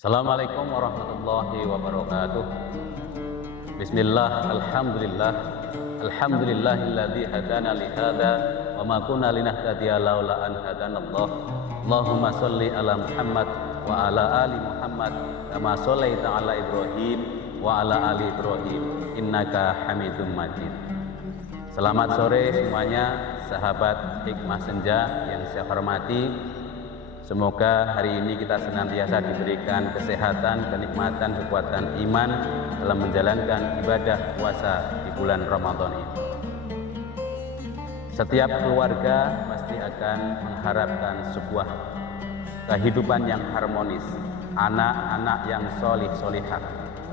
Assalamualaikum warahmatullahi wabarakatuh. Bismillah, alhamdulillah, alhamdulillahilladzi hadana li hadza wa ma kunna linahtadiya laula an hadanallah. Allahumma shalli ala Muhammad wa ala ali Muhammad kama shallaita ala Ibrahim wa ala ali Ibrahim innaka Hamidum Majid. Selamat sore semuanya, sahabat Hikmah Senja yang saya hormati. Semoga hari ini kita senantiasa diberikan kesehatan, kenikmatan, kekuatan iman dalam menjalankan ibadah puasa di bulan Ramadan ini. Setiap keluarga pasti akan mengharapkan sebuah kehidupan yang harmonis, anak-anak yang solih-solihah.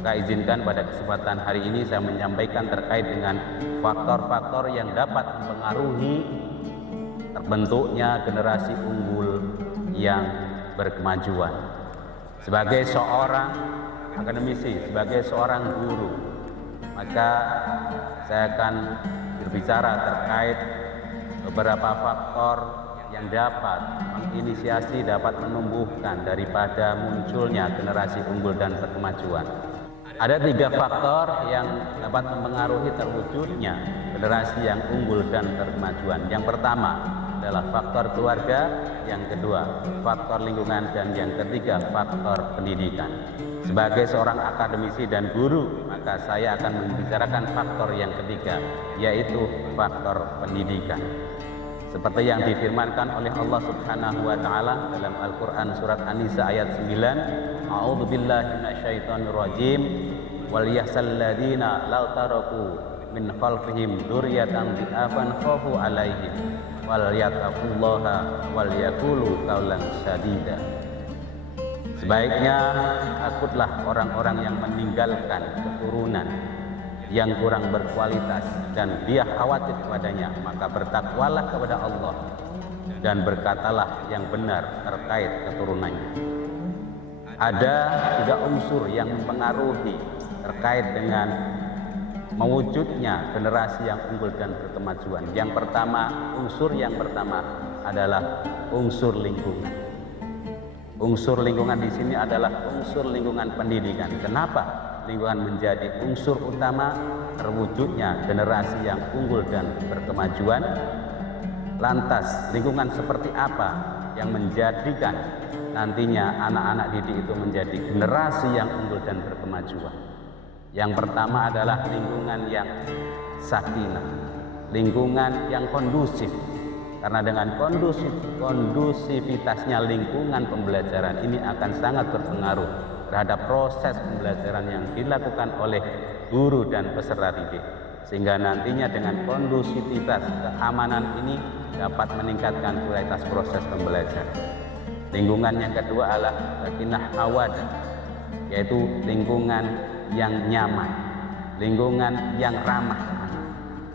Maka izinkan pada kesempatan hari ini saya menyampaikan terkait dengan faktor-faktor yang dapat mempengaruhi terbentuknya generasi unggul yang berkemajuan. Sebagai seorang akademisi, sebagai seorang guru, maka saya akan berbicara terkait beberapa faktor yang dapat menginisiasi, dapat menumbuhkan daripada munculnya generasi unggul dan berkemajuan. Ada 3 faktor yang dapat mempengaruhi terwujudnya generasi yang unggul dan berkemajuan. Yang pertama adalah faktor keluarga, yang kedua faktor lingkungan, dan yang ketiga faktor pendidikan. Sebagai seorang akademisi dan guru, maka saya akan membicarakan faktor yang ketiga, yaitu faktor pendidikan. Seperti yang difirmankan oleh Allah Subhanahu wa taala dalam Al-Qur'an surat An-Nisa ayat 9, A'udzubillahi minasyaitonirrajim, wal yahsal ladzina law taraku min khalfihim dzurriyyatan dhi'afan khafu 'alaihim wal yattaqullaha wal yaqulu qaulan sadida. Sebaiknya takutlah orang-orang yang meninggalkan keturunan yang kurang berkualitas dan dia khawatir kepadanya, maka bertakwalah kepada Allah dan berkatalah yang benar terkait keturunannya. Ada 3 unsur yang mempengaruhi terkait dengan mewujudnya generasi yang unggul dan berkemajuan. Unsur yang pertama adalah unsur lingkungan. Unsur lingkungan di sini adalah unsur lingkungan pendidikan. Kenapa lingkungan menjadi unsur utama terwujudnya generasi yang unggul dan berkemajuan? Lantas lingkungan seperti apa yang menjadikan nantinya anak-anak didik itu menjadi generasi yang unggul dan berkemajuan? Yang pertama adalah lingkungan yang sakinah, lingkungan yang kondusif. Karena dengan kondusivitasnya lingkungan pembelajaran ini akan sangat berpengaruh terhadap proses pembelajaran yang dilakukan oleh guru dan peserta didik. Sehingga nantinya dengan kondusivitas keamanan ini dapat meningkatkan kualitas proses pembelajaran. Lingkungan yang kedua adalah sakinah mawaddah, yaitu lingkungan yang nyaman, lingkungan yang ramah anak.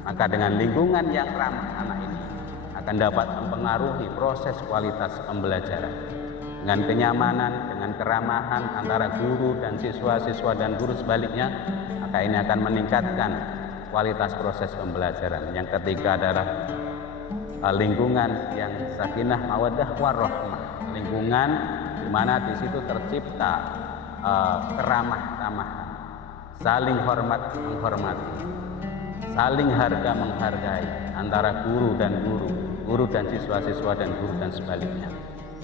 Maka dengan lingkungan yang ramah anak ini akan dapat mempengaruhi proses kualitas pembelajaran. Dengan kenyamanan, dengan keramahan antara guru dan siswa dan guru sebaliknya, maka ini akan meningkatkan kualitas proses pembelajaran. Yang ketiga adalah lingkungan yang sakinah mawaddah warahmah, lingkungan di mana di situ tercipta keramah-tamahan, saling hormat menghormati, saling harga menghargai antara guru dan guru dan siswa dan guru dan sebaliknya.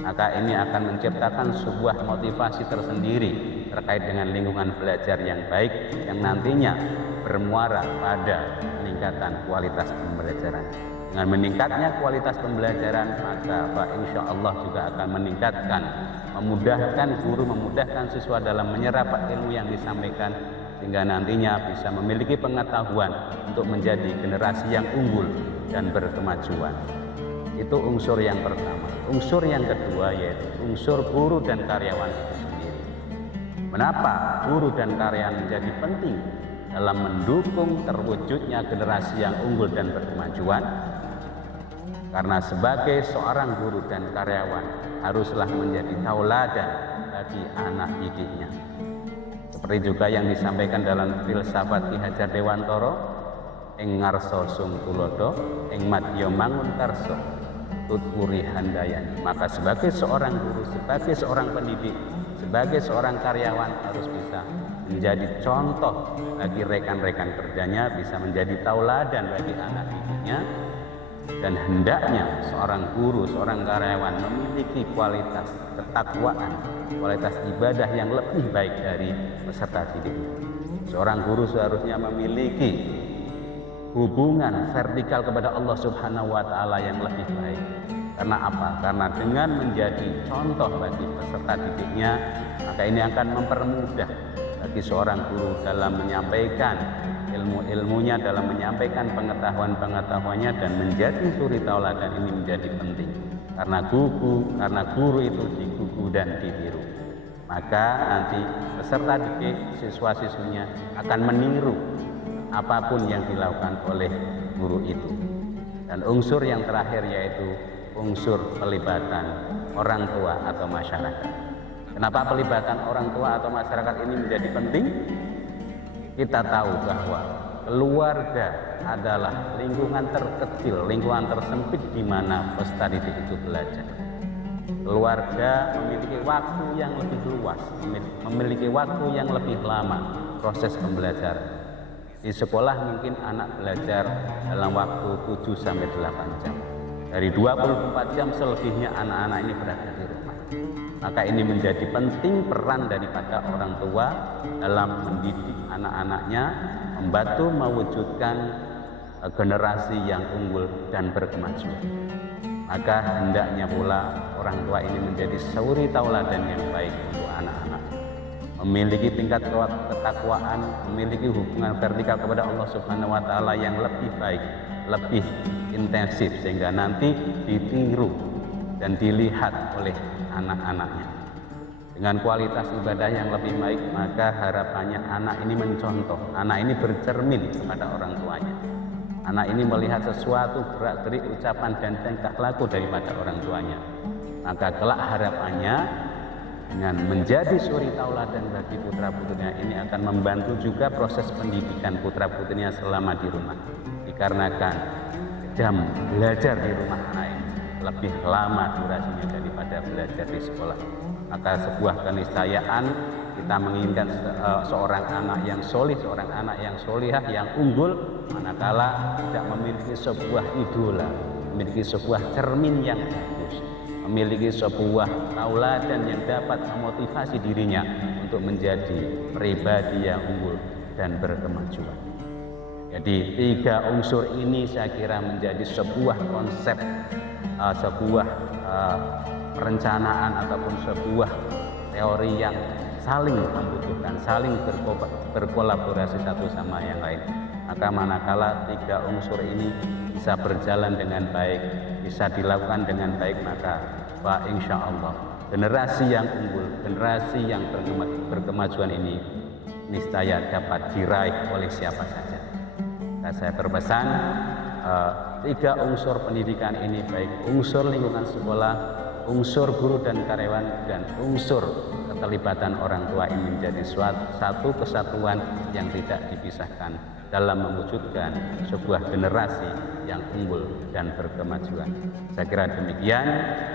Maka ini akan menciptakan sebuah motivasi tersendiri terkait dengan lingkungan belajar yang baik yang nantinya bermuara pada peningkatan kualitas pembelajaran. Dengan meningkatnya kualitas pembelajaran, maka insya Allah juga akan meningkatkan, memudahkan guru, memudahkan siswa dalam menyerap ilmu yang disampaikan, sehingga nantinya bisa memiliki pengetahuan untuk menjadi generasi yang unggul dan berkemajuan. Itu unsur yang pertama. Unsur yang kedua yaitu unsur guru dan karyawan itu sendiri. Mengapa guru dan karyawan menjadi penting dalam mendukung terwujudnya generasi yang unggul dan berkemajuan? Karena sebagai seorang guru dan karyawan haruslah menjadi tauladan bagi anak didiknya. Seperti juga yang disampaikan dalam filsafat Ki Hajar Dewantara, ing ngarsa sung tulodo, ing madya mangun karsa. tutwuri handayani. Maka sebagai seorang guru, sebagai seorang pendidik, sebagai seorang karyawan harus bisa menjadi contoh bagi rekan-rekan kerjanya, bisa menjadi tauladan bagi anak didiknya. Dan hendaknya seorang guru, seorang karyawan memiliki kualitas ketakwaan, kualitas ibadah yang lebih baik dari peserta didiknya. Seorang guru seharusnya memiliki hubungan vertikal kepada Allah Subhanahu wa Ta'ala yang lebih baik. Karena apa? Karena dengan menjadi contoh bagi peserta didiknya, maka ini akan mempermudah bagi seorang guru dalam menyampaikan ilmu-ilmunya, dalam menyampaikan pengetahuan-pengetahuannya, dan menjadi suri tauladan ini menjadi penting. Karena guru itu digugu dan ditiru. Maka nanti peserta didik, siswa-siswinya akan meniru apapun yang dilakukan oleh guru itu. Dan unsur yang terakhir yaitu unsur pelibatan orang tua atau masyarakat. Kenapa pelibatan orang tua atau masyarakat ini menjadi penting? Kita tahu bahwa keluarga adalah lingkungan terkecil, lingkungan tersempit di mana peserta didik itu belajar. Keluarga memiliki waktu yang lebih luas, memiliki waktu yang lebih lama proses pembelajaran. Di sekolah mungkin anak belajar dalam waktu 7-8 jam. Dari 24 jam selebihnya anak-anak ini berada di rumah. Maka ini menjadi penting peran daripada orang tua dalam mendidik anak-anaknya, membantu mewujudkan generasi yang unggul dan berkemajuan. Maka hendaknya pula orang tua ini menjadi suri tauladan yang baik untuk anak-anak. Memiliki tingkat ketakwaan, memiliki hubungan vertikal kepada Allah Subhanahu wa Ta'ala yang lebih baik, lebih intensif, sehingga nanti ditiru dan dilihat oleh anak-anaknya. Dengan kualitas ibadah yang lebih baik, maka harapannya anak ini mencontoh, anak ini bercermin kepada orang tuanya. Anak ini melihat sesuatu gerak-gerik, ucapan dan tingkah laku daripada orang tuanya. Maka kelak harapannya dengan menjadi suri tauladan bagi putra-putrinya ini akan membantu juga proses pendidikan putra-putrinya selama di rumah. Dikarenakan jam belajar di rumah anak ini lebih lama durasinya daripada belajar di sekolah. Maka sebuah keniscayaan kita menginginkan seorang anak yang solih, seorang anak yang solihah, yang unggul, manakala tidak memiliki sebuah idola, memiliki sebuah cermin yang bagus, memiliki sebuah tauladan yang dapat memotivasi dirinya untuk menjadi pribadi yang unggul dan berkemajuan. Jadi 3 unsur ini saya kira menjadi sebuah konsep, sebuah perencanaan ataupun sebuah teori yang saling membutuhkan, saling berkolaborasi satu sama yang lain. Maka manakala 3 unsur ini bisa berjalan dengan baik, bisa dilakukan dengan baik, maka insya Allah generasi yang unggul, generasi yang berkemajuan ini niscaya dapat diraih oleh siapa saja. Dan saya berpesan 3 unsur pendidikan ini, baik unsur lingkungan sekolah, unsur guru dan karyawan, dan unsur keterlibatan orang tua ini menjadi satu kesatuan yang tidak dipisahkan dalam mewujudkan sebuah generasi yang unggul dan berkemajuan. Saya kira demikian.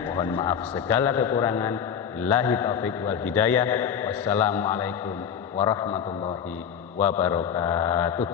Mohon maaf segala kekurangan. Billahi taufiq wal hidayah. Wassalamualaikum warahmatullahi wabarakatuh.